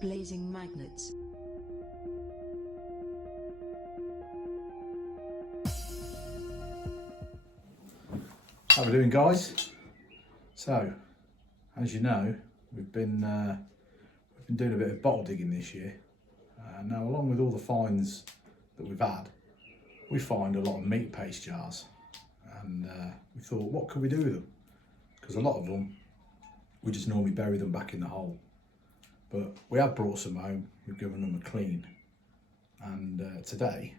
Blazing magnets. How we doing, guys? So, as you know, we've been doing a bit of bottle digging this year. Now, along with all the finds that we've had, we find a lot of meat paste jars, and we thought, what could we do with them? Because a lot of them, we just normally bury them back in the hole. But we have brought some home. We've given them a clean, and today,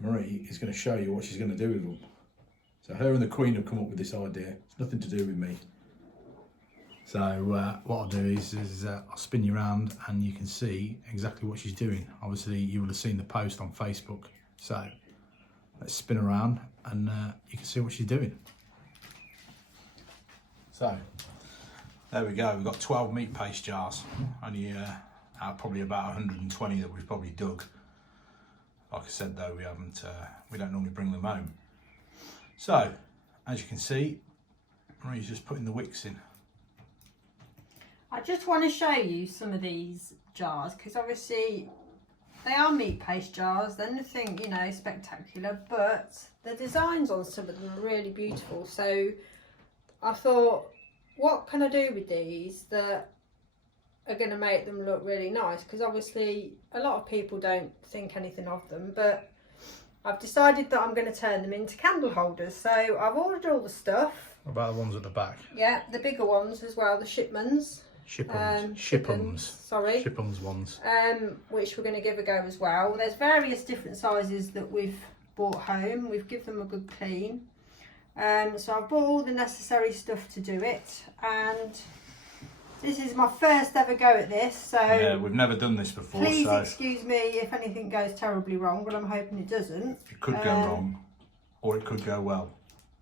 Marie is going to show you what she's going to do with them. So her and the Queen have come up with this idea. It's nothing to do with me. So what I'll do is I'll spin you around and you can see exactly what she's doing. Obviously you will have seen the post on Facebook. So let's spin around and you can see what she's doing. So there we go. We've got 12 meat paste jars. Only out probably about 120 that we've probably dug. Like I said though, we don't normally bring them home. So, as you can see, Marie's just putting the wicks in. I just want to show you some of these jars because obviously they are meat paste jars. They're nothing, you know, spectacular, but the designs on some of them are really beautiful. So I thought, what can I do with these that are going to make them look really nice? Because obviously a lot of people don't think anything of them, but I've decided that I'm going to turn them into candle holders. So I've ordered all the stuff. What about the ones at the back? Yeah, the bigger ones as well, the Shipmans. Shipmans. Sorry. Shipmans ones. Which we're going to give a go as well. There's various different sizes that we've brought home. We've given them a good clean. So I've bought all the necessary stuff to do it, and this is my first ever go at this, so yeah, we've never done this before. Please excuse me if anything goes terribly wrong, but I'm hoping it doesn't. It could go wrong, or it could go well.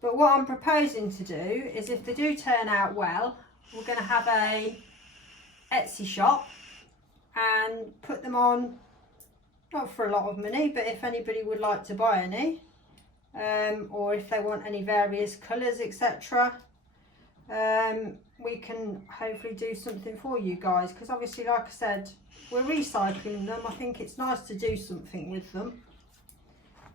But what I'm proposing to do is, if they do turn out well, we're going to have a Etsy shop and put them on, not for a lot of money, but if anybody would like to buy any, or if they want any various colours, etc. We can hopefully do something for you guys, because obviously, like I said, we're recycling them. I think it's nice to do something with them.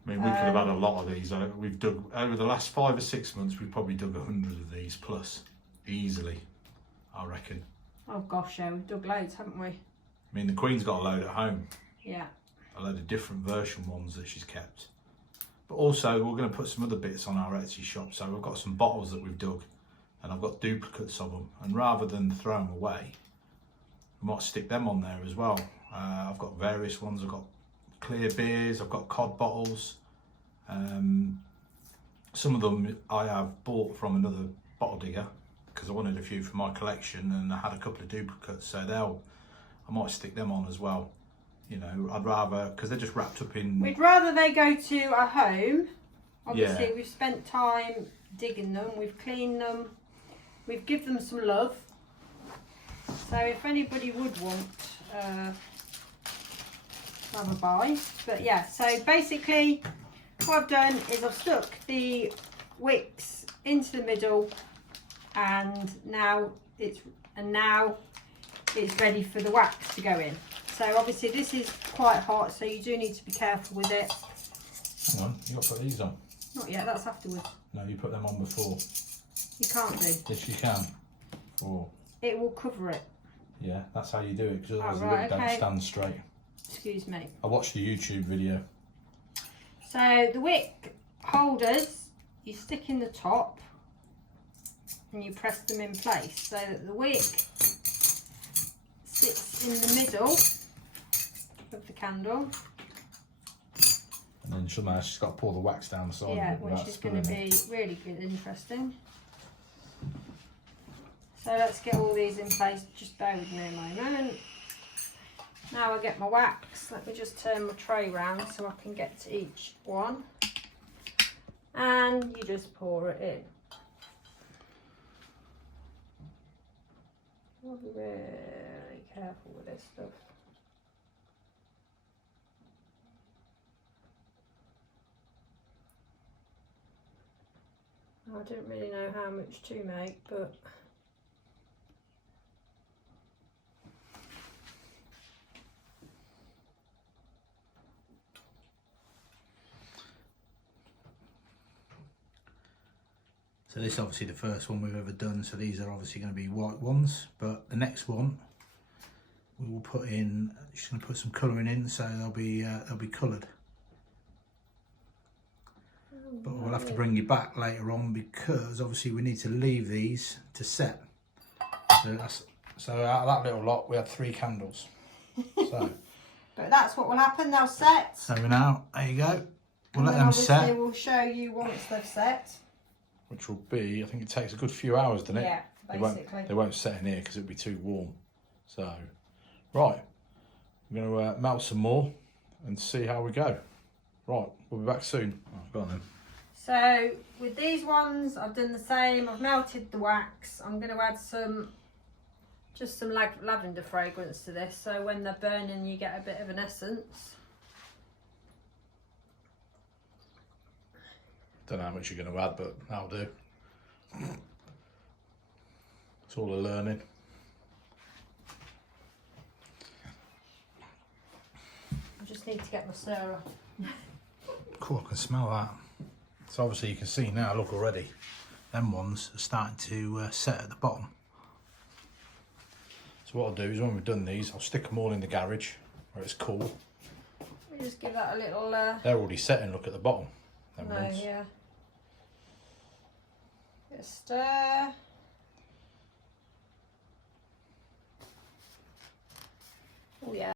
I mean, we could have had a lot of these. We've dug over the last 5 or 6 months. We've probably dug 100 of these plus, easily, I reckon. Oh gosh, yeah, we've dug loads, haven't we? I mean, the Queen's got a load at home. Yeah. A load of different version ones that she's kept. But also, we're going to put some other bits on our Etsy shop. So we've got some bottles that we've dug, and I've got duplicates of them, and rather than throw them away, we might stick them on there as well. I've got various ones. I've got clear beers, I've got cod bottles. Some of them I have bought from another bottle digger because I wanted a few for my collection, and I had a couple of duplicates, so I might stick them on as well. You know, I'd rather, because they're just wrapped up in... We'd rather they go to a home. Obviously, yeah. We've spent time digging them, we've cleaned them, we've given them some love. So if anybody would want to have a buy. But yeah, so basically what I've done is I've stuck the wicks into the middle, and now it's ready for the wax to go in. So obviously this is quite hot, so you do need to be careful with it. Hang on, you got to put these on. Not yet, that's afterwards. No, you put them on before. You can't do. Yes, you can. Or it will cover it. yeah, that's how you do it, because otherwise the right, wick don't okay. stand straight. Excuse me. I watched the YouTube video. So the wick holders, you stick in the top and you press them in place so that the wick sits in the middle of the candle. And then she's got to pour the wax down the side. Yeah, of it which is going to be really good, interesting. So let's get all these in place. Just bear with me a moment. Now I get my wax. Let me just turn my tray round so I can get to each one. And you just pour it in. I'll be really careful with this stuff. I don't really know how much to make, but So this is obviously the first one we've ever done, so these are obviously going to be white ones, but the next one we will put in, just going to put some colouring in, so they'll be coloured. But we'll have to bring you back later on, because obviously we need to leave these to set. So out of that little lot we had 3 candles. So but that's what will happen, they'll set. so now, there you go. We'll let and them obviously set. We'll show you once they've set. Which will be, I think it takes a good few hours, doesn't it? Yeah, basically. They won't set in here because it'll be too warm. So, right, we're going to melt some more and see how we go. Right, we'll be back soon. Right, go on then. So with these ones, I've done the same. I've melted the wax. I'm going to add some lavender fragrance to this, so when they're burning you get a bit of an essence. Don't know how much you're going to add, but that'll do. It's all a learning. I just need to get my stirrer. Cool, I can smell that. So obviously you can see now, look already, them ones are starting to set at the bottom. So what I'll do is when we've done these, I'll stick them all in the garage where it's cool. We just give that a little... They're already setting, look at the bottom. Them ones. yeah. Bit of stir. Oh yeah.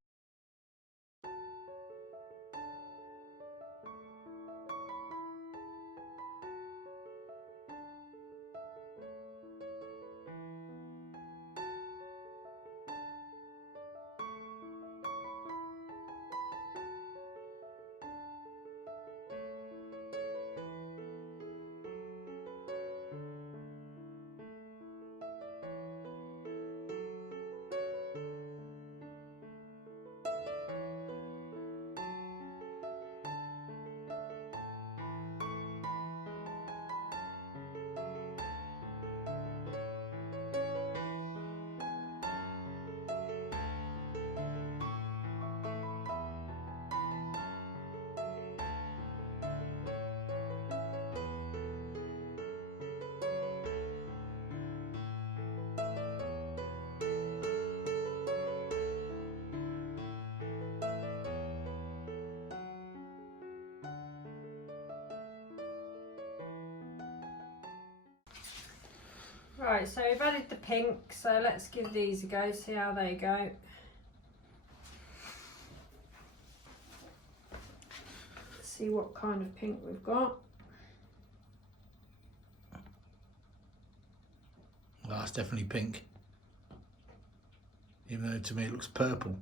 Right, so we've added the pink, so let's give these a go, see how they go. See what kind of pink we've got. Well, that's definitely pink. Even though to me it looks purple.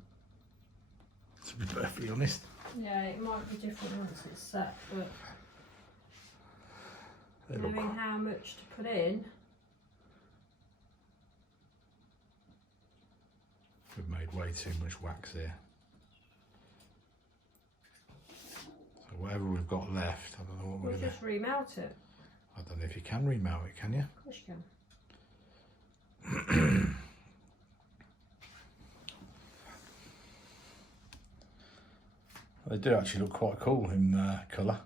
To be perfectly honest. Yeah, it might be different once it's set, but They look... knowing how much to put in. We've made way too much wax here. So whatever we've got left, I don't know what we're We'll going just remelt it. I don't know if you can remelt it, can you? Of course you can. They do actually look quite cool in colour.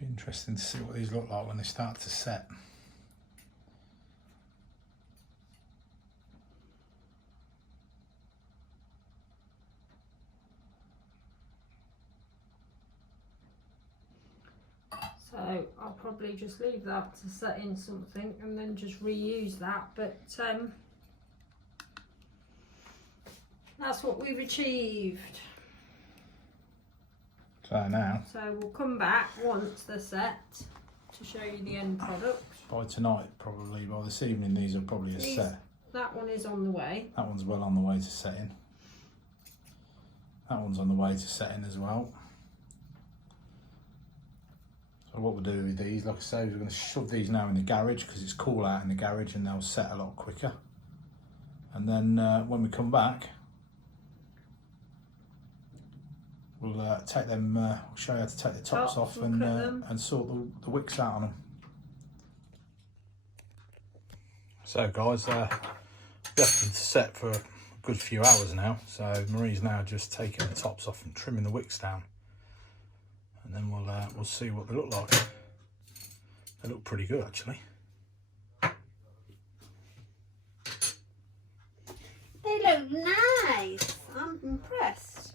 Be interesting to see what these look like when they start to set. So I'll probably just leave that to set in something and then just reuse that, but that's what we've achieved. So now, So we'll come back once they're set to show you the end product. by tonight probably, by this evening these are probably a set. That one is on the way. That one's well on the way to setting. That one's on the way to setting as well. So what we'll do with these, like I say, we're going to shove these now in the garage because it's cool out in the garage and they'll set a lot quicker. and then when we come back, we'll take them. Show you how to take the tops off and sort the wicks out on them. So guys, we have been set for a good few hours now. So Marie's now just taking the tops off and trimming the wicks down, and then we'll see what they look like. They look pretty good actually. They look nice. I'm impressed.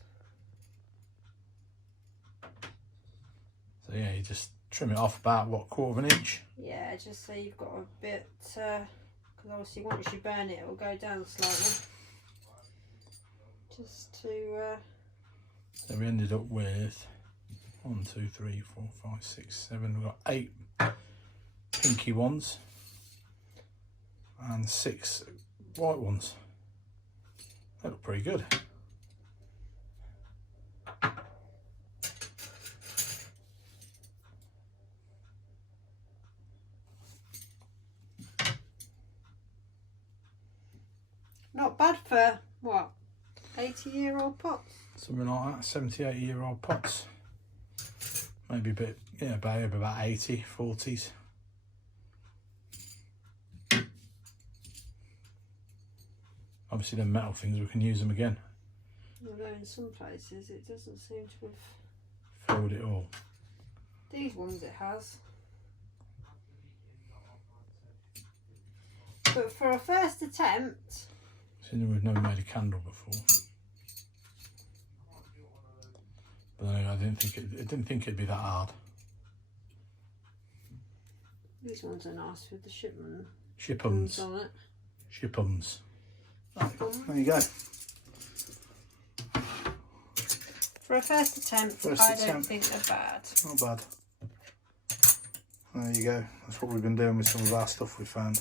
So yeah, you just trim it off about what, 1/4 inch. Yeah, just so you've got a bit. Because obviously once you burn it, it will go down slightly. Just to. So we ended up with 1, 2, 3, 4, 5, 6, 7. We've got 8 pinky ones and 6 white ones. They look pretty good. Not bad for what, 80-year-old pots? Something like that, 70, 80-year-old pots. Maybe a bit, yeah, about 80, 40s. Obviously, them metal things, we can use them again. Although in some places it doesn't seem to have filled it all. These ones it has. But for a first attempt, we've never made a candle before, but I didn't think it'd be that hard. These ones are nice with the shipums on it. Shipums. Right, there you go. For a first attempt, I don't think they're bad. Not bad. There you go. That's what we've been doing with some of our stuff we found.